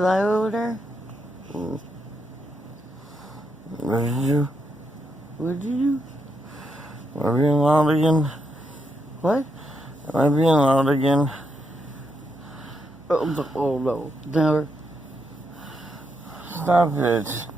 You lie over there? What did you do? What did you do? Am I being loud again? What? Am I being loud again? Oh no, never. Stop it.